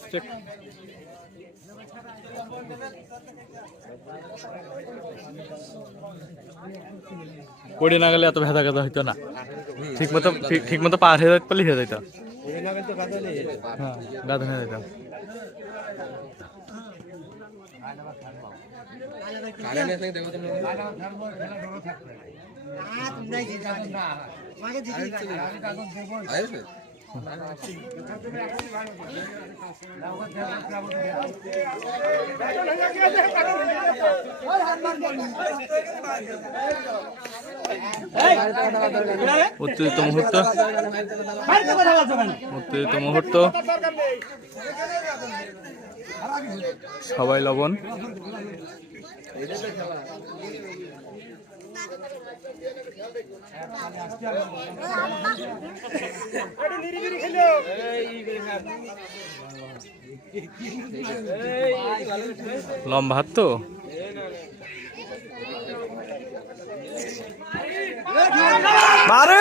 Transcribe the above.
Stake পড়ে না গেলে এত ভেদা গাদা হইতো না। ঠিক মতো ঠিক মতো পার হয়ে যেতে পারলে হয়ে যেত হ্যাঁ গাদা যেত উত্তেজিত মুহূর্ত। উত্তেজিত মুহূর্ত। সবাই লবণ। লম্বা হাত তো? মারে।